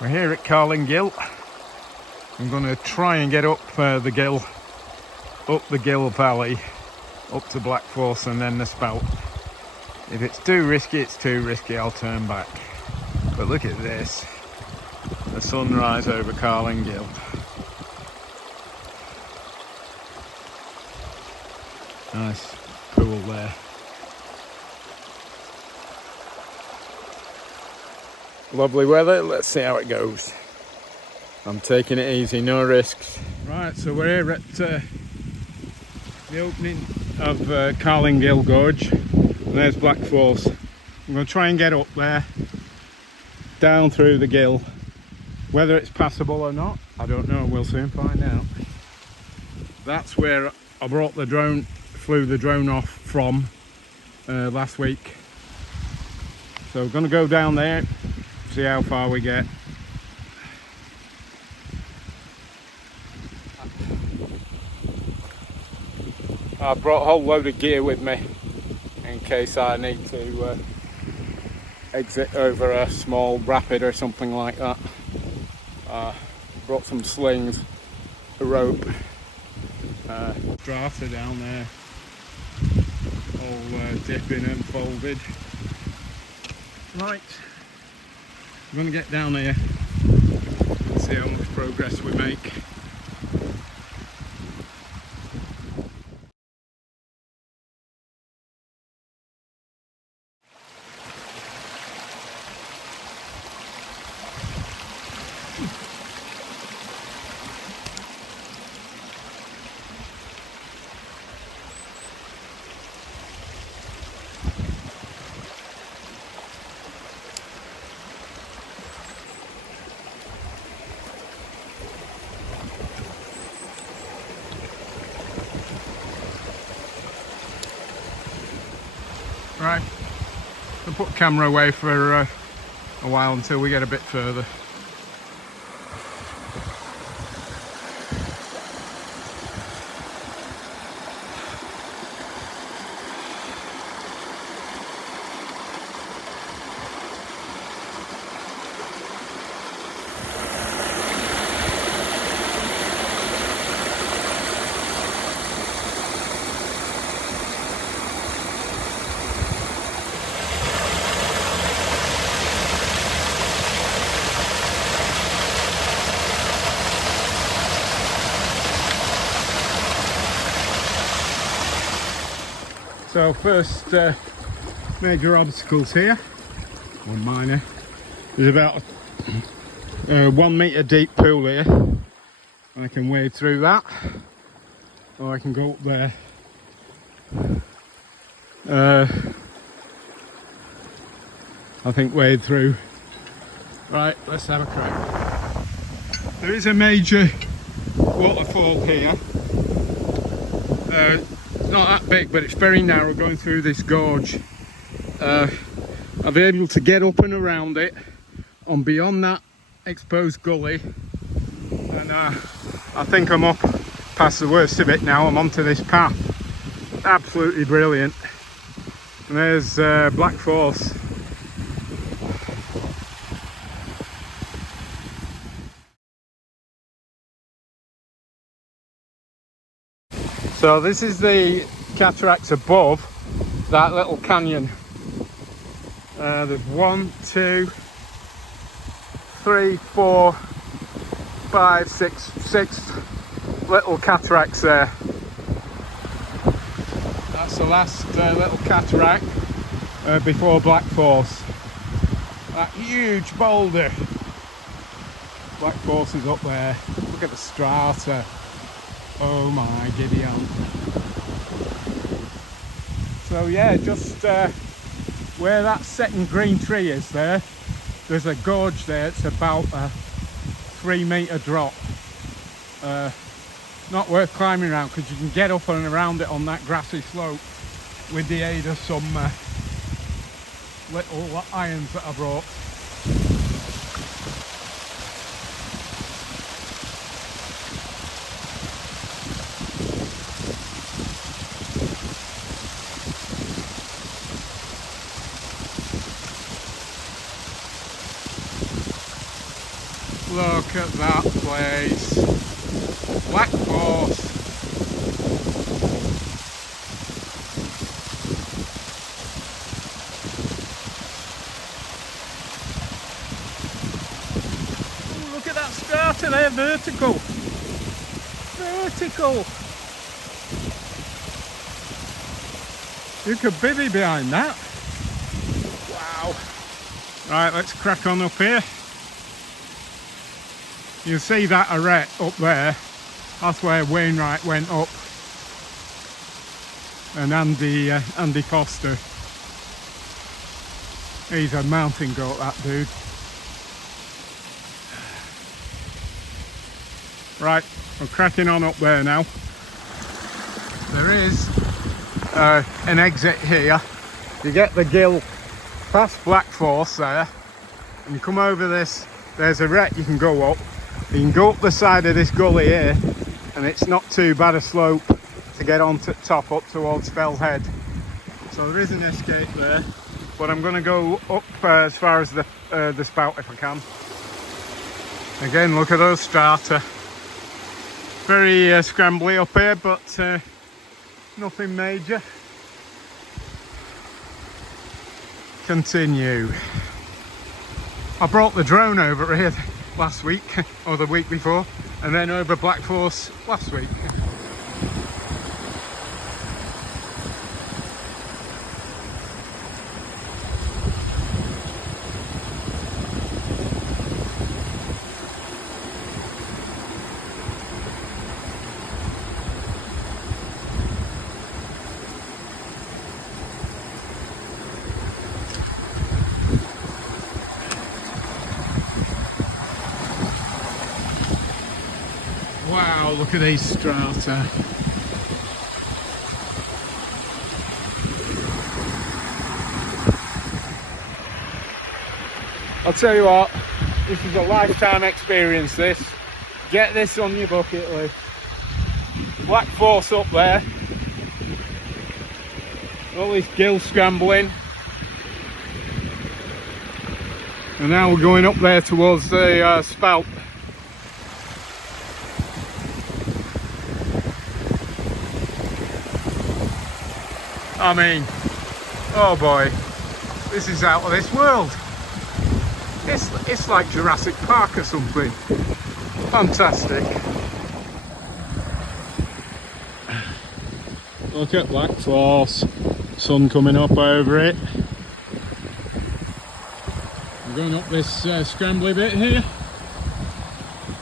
We're here at Carlinghill. I'm going to try and get up the gill valley, up to Blackforce and then the Spout. If it's too risky, it's too risky, I'll turn back. But look at this, the sunrise over Carlinghill. Nice pool there. Lovely weather, let's see how it goes. I'm taking it easy, no risks. Right, so we're here at the opening of Carlinghill Gorge. And there's Blackforce. I'm going to try and get up there, down through the gill. Whether it's passable or not, I don't know, we'll soon find out. That's where I brought the drone, flew the drone off from last week. So we're going to go down there, see how far we get. I brought a whole load of gear with me in case I need to exit over a small rapid or something like that. Brought some slings, a rope, strata down there, all dipping and folded. Right, I'm going to get down here and see how much progress we make. Right, I'll put the camera away for a while until we get a bit further. So first major obstacles here, or minor, there's about a 1 metre deep pool here, and I can wade through that, or I can go up there. I think wade through. Right, let's have a crack. There is a major waterfall here. Not that big, but it's very narrow going through this gorge. I'll be able to get up and around it on beyond that exposed gully, and I think I'm up past the worst of it now. I'm onto this path. Absolutely brilliant. And there's Blackforce. So this is the cataracts above that little canyon. There's 1, 2, 3, 4, 5, 6 little cataracts there. That's the last little cataract before Blackforce. That huge boulder. Blackforce is up there. Look at the strata. Oh my giddy aunt. So yeah, just where that second green tree is there, there's a gorge there. It's about a 3 metre drop. Not worth climbing around because you can get up and around it on that grassy slope with the aid of some little irons that I brought. Look at that place. Blackforce. Ooh, look at that strata there, vertical. Vertical. You could bivvy behind that. Wow. Right, let's crack on up here. You see that arete up there? That's where Wainwright went up. And Andy Foster. He's a mountain goat, that dude. Right, we're cracking on up there now. There is an exit here. You get the gill past Blackforce there, and you come over this. There's a arete you can go up. You can go up the side of this gully here, and it's not too bad a slope to get on to top up towards Fell Head. So there is an escape there, but I'm going to go up as far as the spout if I can. Again, look at those strata. Very scrambly up here, but nothing major. Continue. I brought the drone over here last week, or the week before, and then over Blackforce last week. Wow, look at these strata. I'll tell you what, this is a lifetime experience, this. Get this on your bucket list. Blackforce up there. All this gill scrambling. And now we're going up there towards the spout. I mean, oh boy, this is out of this world. It's like Jurassic Park or something. Fantastic. Look at Blackforce. Sun coming up over it. I'm going up this scrambly bit here.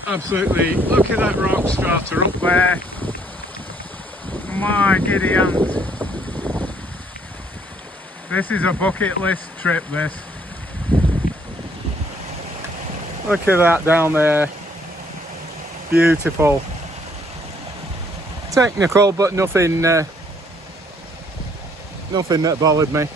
Absolutely, look at that rock strata up there. My giddy aunt. This is a bucket list trip, this. Look at that down there. Beautiful. Technical, but nothing that bothered me.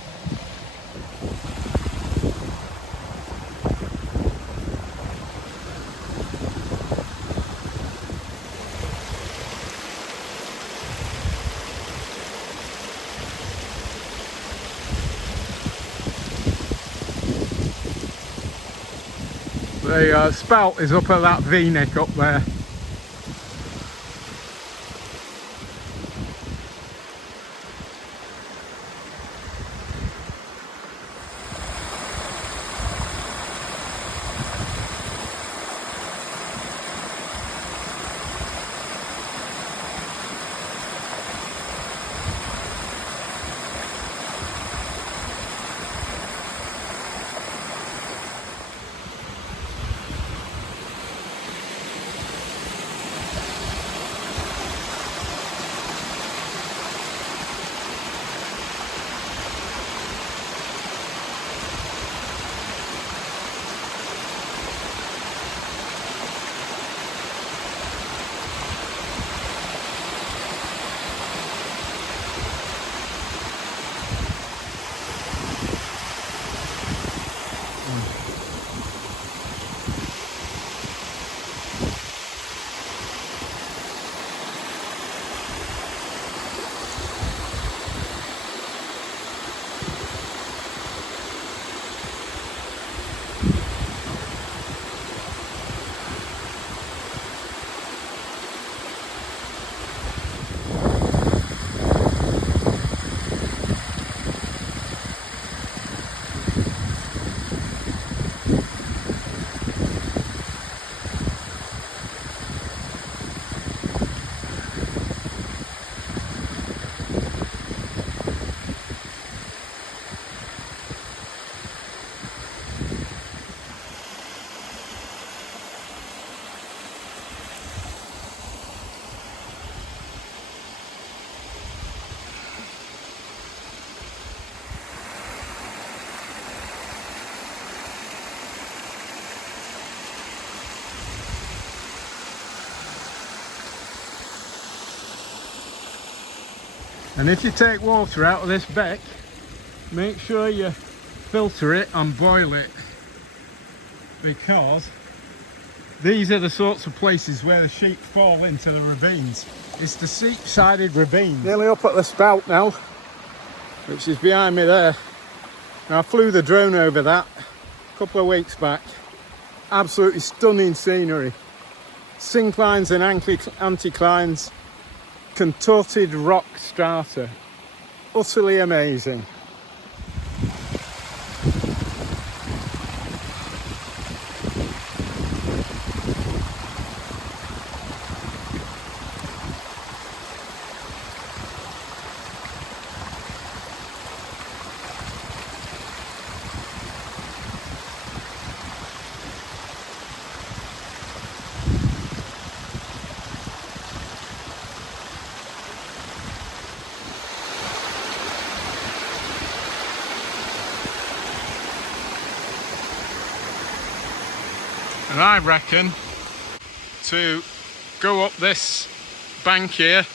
The spout is up at that V-neck up there. And if you take water out of this beck, make sure you filter it and boil it, because these are the sorts of places where the sheep fall into the ravines. It's the steep-sided ravine. Nearly up at the spout now, which is behind me there. Now, I flew the drone over that a couple of weeks back. Absolutely stunning scenery. Synclines and anticlines, contorted rock strata. Utterly amazing. And I reckon to go up this bank here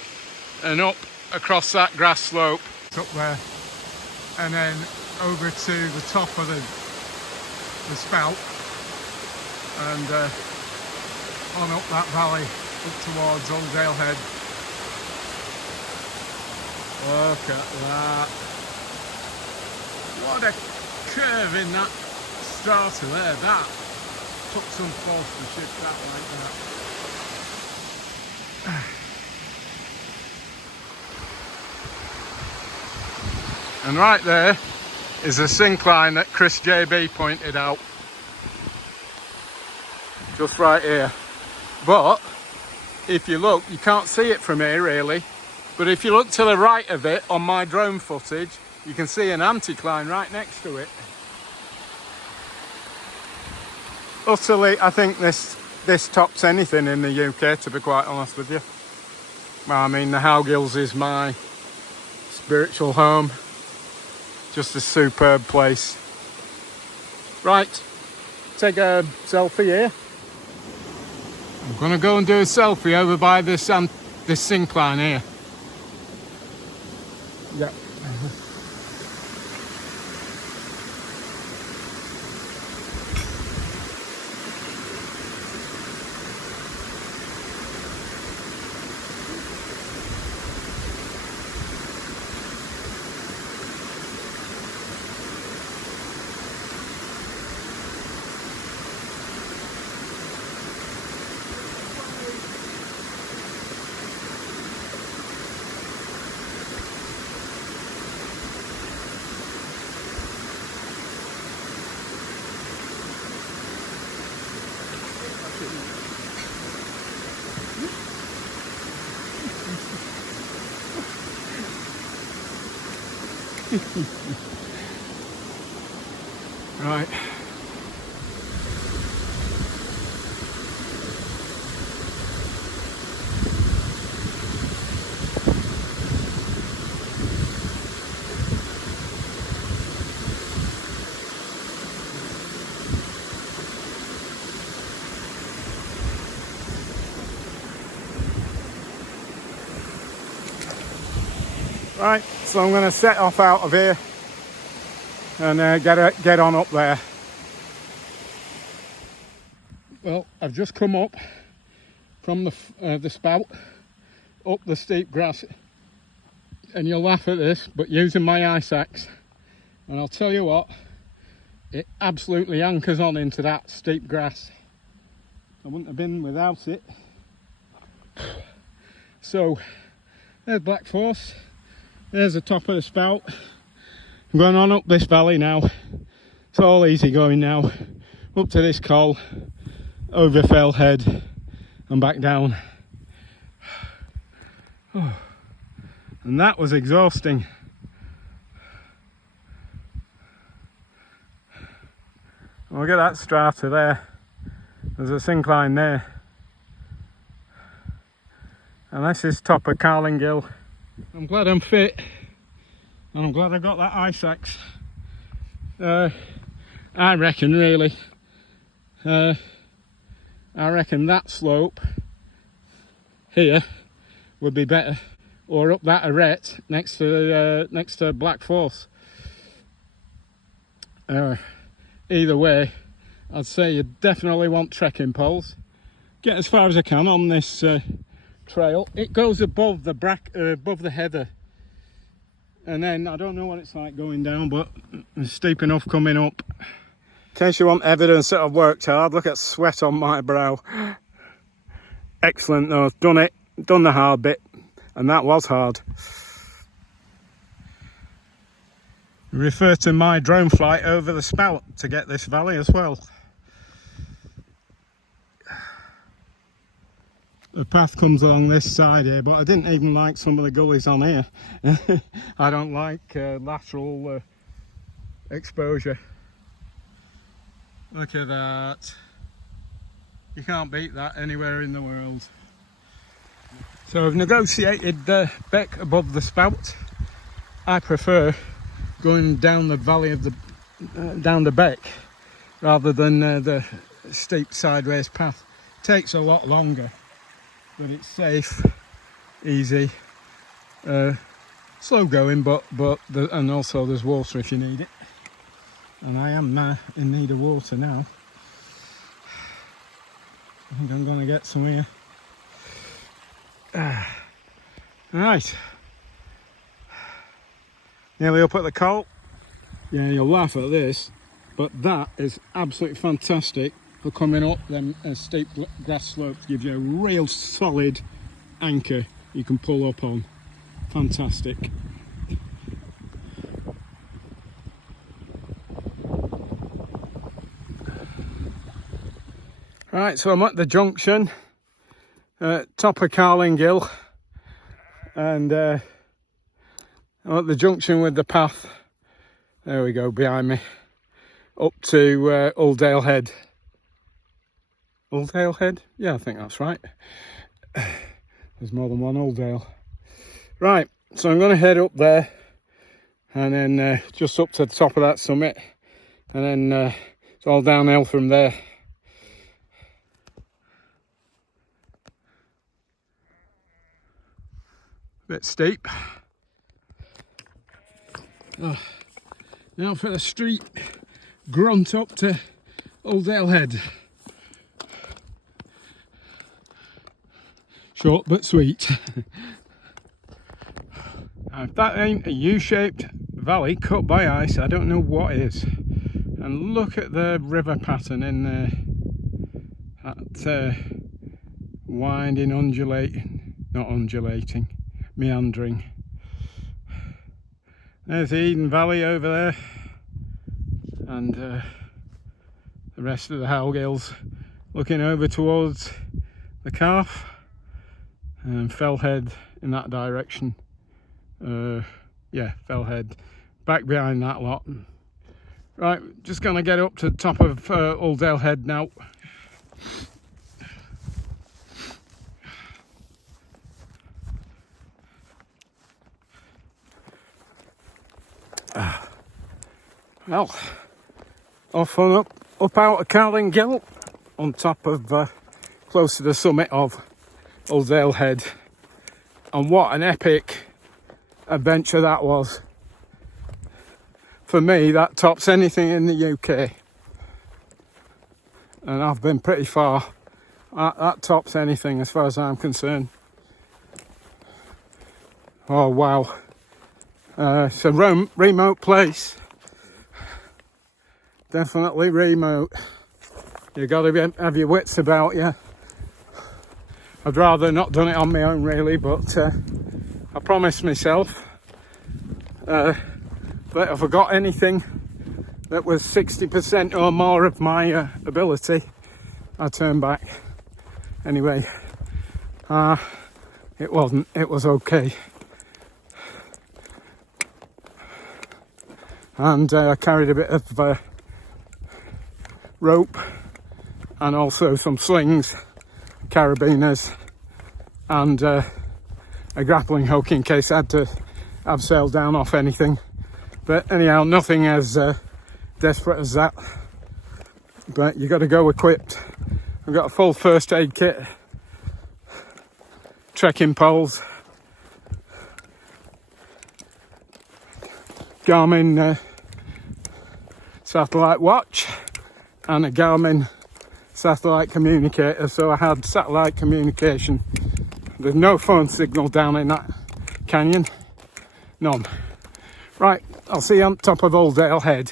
and up across that grass slope up there, and then over to the top of the spout, and on up that valley up towards Oldale Head. Look at that. What a curve in that strata there. That took some force to shift that like that. And right there is a syncline that Chris JB pointed out. Just right here. But if you look, you can't see it from here really, but if you look to the right of it on my drone footage, you can see an anticline right next to it. Utterly, I think this tops anything in the UK, to be quite honest with you. Well, I mean, the Howgills is my spiritual home. Just a superb place. Right, take a selfie here. I'm gonna go and do a selfie over by this syncline here. Yeah. Right. Right, so I'm going to set off out of here and get on up there. Well, I've just come up from the spout, up the steep grass, and you'll laugh at this, but using my ice axe, and I'll tell you what, it absolutely anchors on into that steep grass. I wouldn't have been without it. So, there's Blackforce. There's the top of the spout. I'm going on up this valley now. It's all easy going now. Up to this col, over Fell Head and back down. Oh. And that was exhausting. Oh, look at that strata there. There's a syncline there. And this is top of CARLINGILL. I'm glad I'm fit, and I'm glad I got that ice axe. I reckon really, I reckon that slope here would be better or up that arete next to Blackforce. Either way, I'd say you definitely want trekking poles. Get as far as I can on this trail. It goes above the heather, and then I don't know what it's like going down, but it's steep enough coming up. In case you want evidence that I've worked hard, look at sweat on my brow. Excellent though, done the hard bit, and that was hard. Refer to my drone flight over the Spout to get this valley as well. The path comes along this side here, but I didn't even like some of the gullies on here. I don't like lateral exposure. Look at that. You can't beat that anywhere in the world. So I've negotiated the beck above the Spout. I prefer going down the valley of the down the beck rather than the steep sideways path. Takes a lot longer, but it's safe, easy, slow going, and also there's water if you need it. And I am in need of water now. I think I'm going to get some here. Right. Nearly up at the colt. Yeah, you'll laugh at this, but that is absolutely fantastic for coming up them steep grass slopes. Gives you a real solid anchor you can pull up on. Fantastic. Right, so I'm at the junction, top of CARLINGILL, and I'm at the junction with the path, there we go, behind me, up to Ulldale Head. Ulldale Head? Yeah, I think that's right. There's more than one Ulldale. Right, so I'm going to head up there, and then just up to the top of that summit, and then it's all downhill from there. Bit steep. Oh, now for the street grunt up to Ulldale Head. Short but sweet. Now, if that ain't a U-shaped valley cut by ice, I don't know what is. And look at the river pattern in there. That winding, meandering. There's the Eden Valley over there, and the rest of the Howgills looking over towards the Calf, and Fellhead in that direction. Yeah, Fellhead back behind that lot. Right, just gonna get up to the top of Ulldale Head now. Well, off and up out of CARLINGILL, on top of, close to the summit of Ulldale Head. And what an epic adventure that was. For me, that tops anything in the UK. And I've been pretty far. That tops anything as far as I'm concerned. Oh, wow. It's a remote place. Definitely remote. You got to have your wits about you. I'd rather not done it on my own really, but I promised myself that if I got anything that was 60% or more of my ability, I'd turn back. Anyway, it wasn't. It was okay. And I carried a bit of rope and also some slings, carabiners, and a grappling hook in case I had to abseil down off anything. But anyhow, nothing as desperate as that. But you got to go equipped. I've got a full first aid kit, trekking poles, Garmin satellite watch and a Garmin satellite communicator, so I had satellite communication. There's no phone signal down in that canyon, none. Right, I'll see you on top of Oldale Head.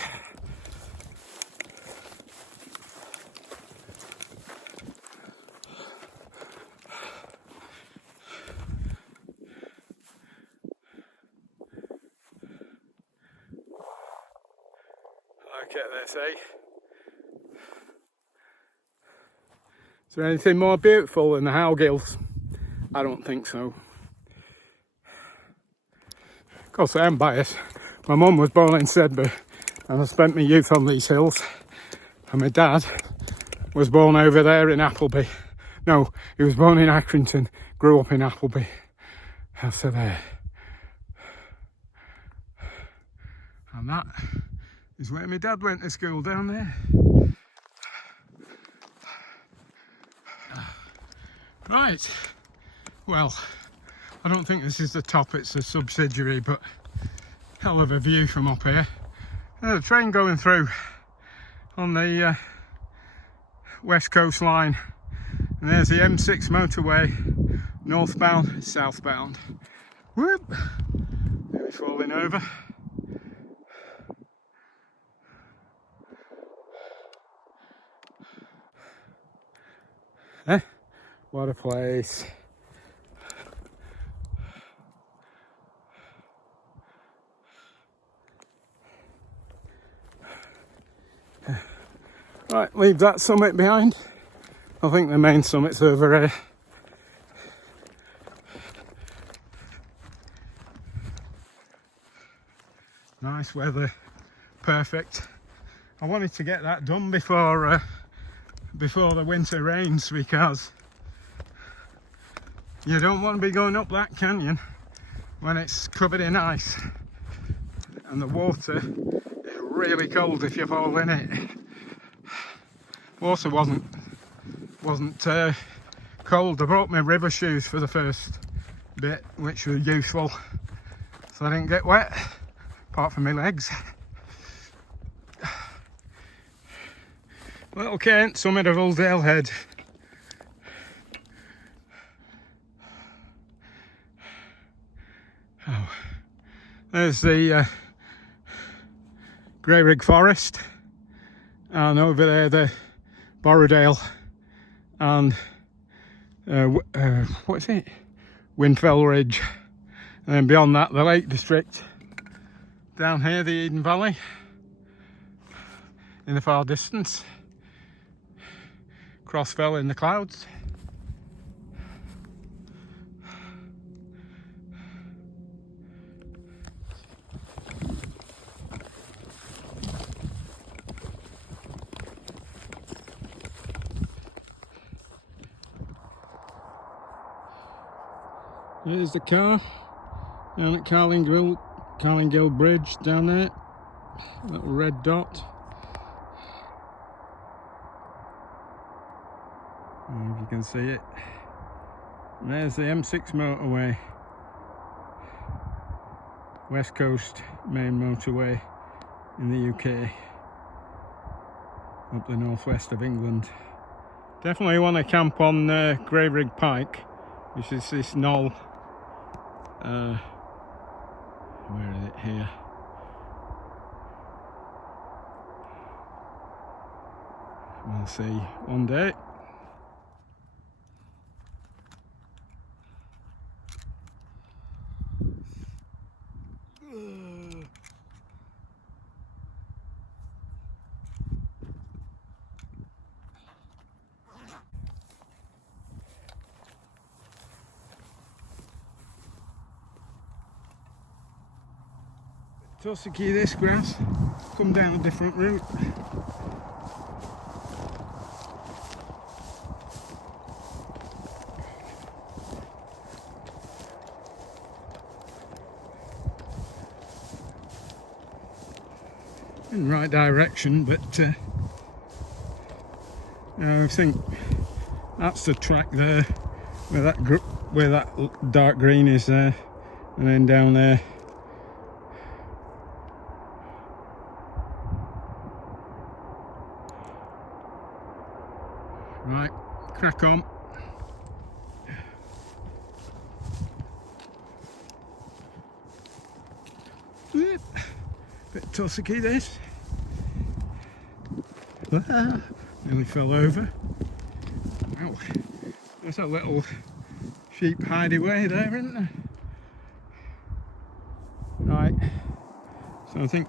Okay, they say. Is there anything more beautiful than the Howgills? I don't think so. Of course, I am biased. My mum was born in Sedbergh and I spent my youth on these hills. And my dad was born over there in Appleby. No, he was born in Accrington, grew up in Appleby. So there. And that is where my dad went to school, down there. Right, well, I don't think this is the top, it's a subsidiary, but hell of a view from up here. There's a train going through on the west coast line, and there's the M6 motorway, northbound, southbound. Whoop! Nearly falling over. What a place. Right, leave that summit behind. I think the main summit's over here. Nice weather, perfect. I wanted to get that done before the winter rains, because you don't want to be going up that canyon when it's covered in ice and the water is really cold if you fall in it. Water wasn't cold. I brought my river shoes for the first bit, which were useful, so I didn't get wet, apart from my legs. Little Kent, summit of Oldale Head. Oh, there's the Grey Rig Forest, and over there the Borrowdale and what's it? Windfell Ridge, and then beyond that the Lake District. Down here the Eden Valley in the far distance. Crossfell in the clouds. Here's the car down at Carlinghill Bridge down there. Little red dot. I don't know if you can see it. And there's the M6 motorway. West Coast main motorway in the UK. Up the northwest of England. Definitely want to camp on Grey Rig Pike, which is this knoll. Where is it? Here. We'll see one day. Tussocky this grass, come down a different route. In the right direction, but I think that's the track there, where that dark green is there, and then down there Right, crack on. Bit tussocky this. Nearly fell over. Well, there's a little sheep hideaway there, isn't there? Right, so I think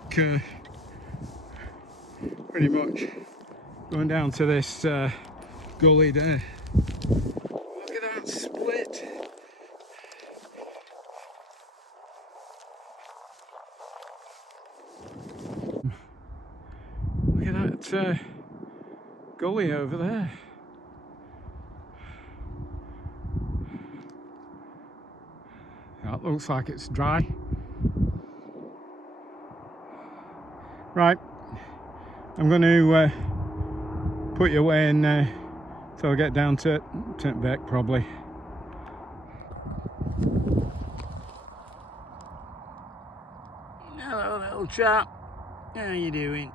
pretty much going down to this gully there. Look at that split. Look at that gully over there. That looks like it's dry. Right, I'm going to put you away and till I get down to it, turn back probably. Hello little chap, how you doing?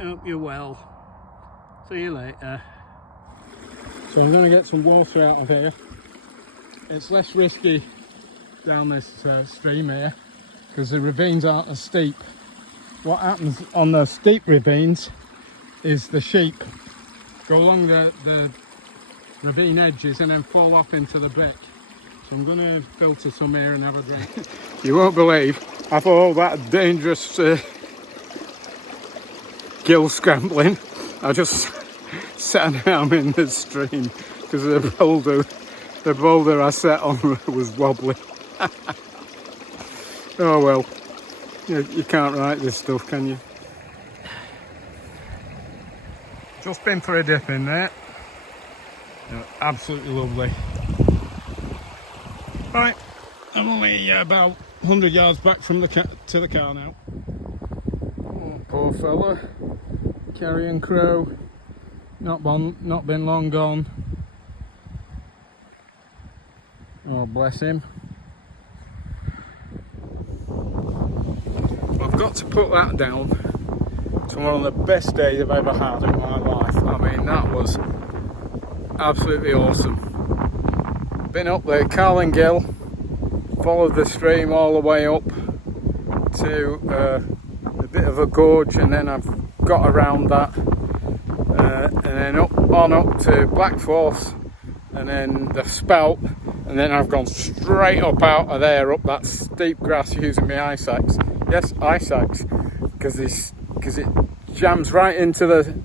Hope you're well. See you later. So I'm going to get some water out of here. It's less risky down this stream here because the ravines aren't as steep. What happens on the steep ravines is the sheep go along the ravine edges and then fall off into the beck. So I'm going to filter some here and have a drink. You won't believe, after all that dangerous gill scrambling, I just sat down in the stream because the boulder I sat on was wobbly. Oh well. You can't write this stuff, can you? Just been for a dip in there. Absolutely lovely. Right, I'm only about 100 yards back from the to the car now. Oh, poor fella. Carrion crow. Not been long gone. Oh, bless him. I've got to put that down to one of the best days I've ever had in my life. I mean, that was absolutely awesome. Been up there, CARLINGILL, followed the stream all the way up to a bit of a gorge, and then I've got around that and then up to Blackforce, and then the Spout, and then I've gone straight up out of there up that steep grass using my ice axe. Yes, ice axe, because it jams right into the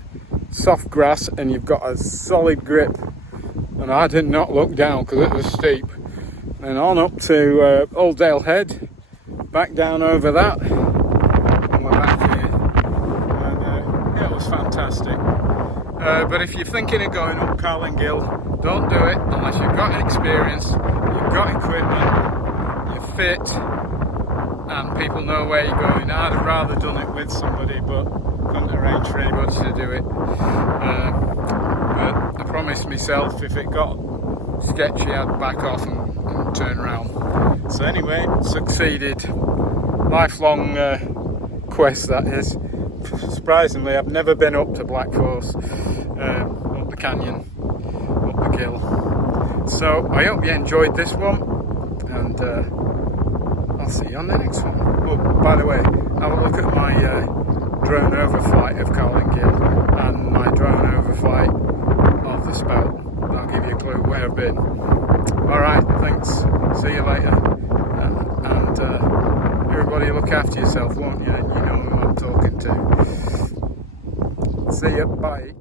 soft grass and you've got a solid grip. And I did not look down because it was steep. And on up to Old Dale Head, back down over that, and we're back here. And it was fantastic. But if you're thinking of going up CARLINGILL, don't do it unless you've got experience, you've got equipment, you're fit, and people know where you're going. I'd have rather done it with somebody, but couldn't arrange for anybody to do it. But I promised myself if it got sketchy I'd back off and turn around. So anyway, succeeded. Lifelong quest that is. Surprisingly, I've never been up to Blackforce, up the canyon, up the gill. So I hope you enjoyed this one, and I'll see you on the next one. Oh, by the way, have a look at my drone overflight of CARLINGILL and my drone overflight of the Spout. That'll give you a clue where I've been. Alright, thanks. See you later. And everybody look after yourself, won't you? You know who I'm talking to. See you. Bye.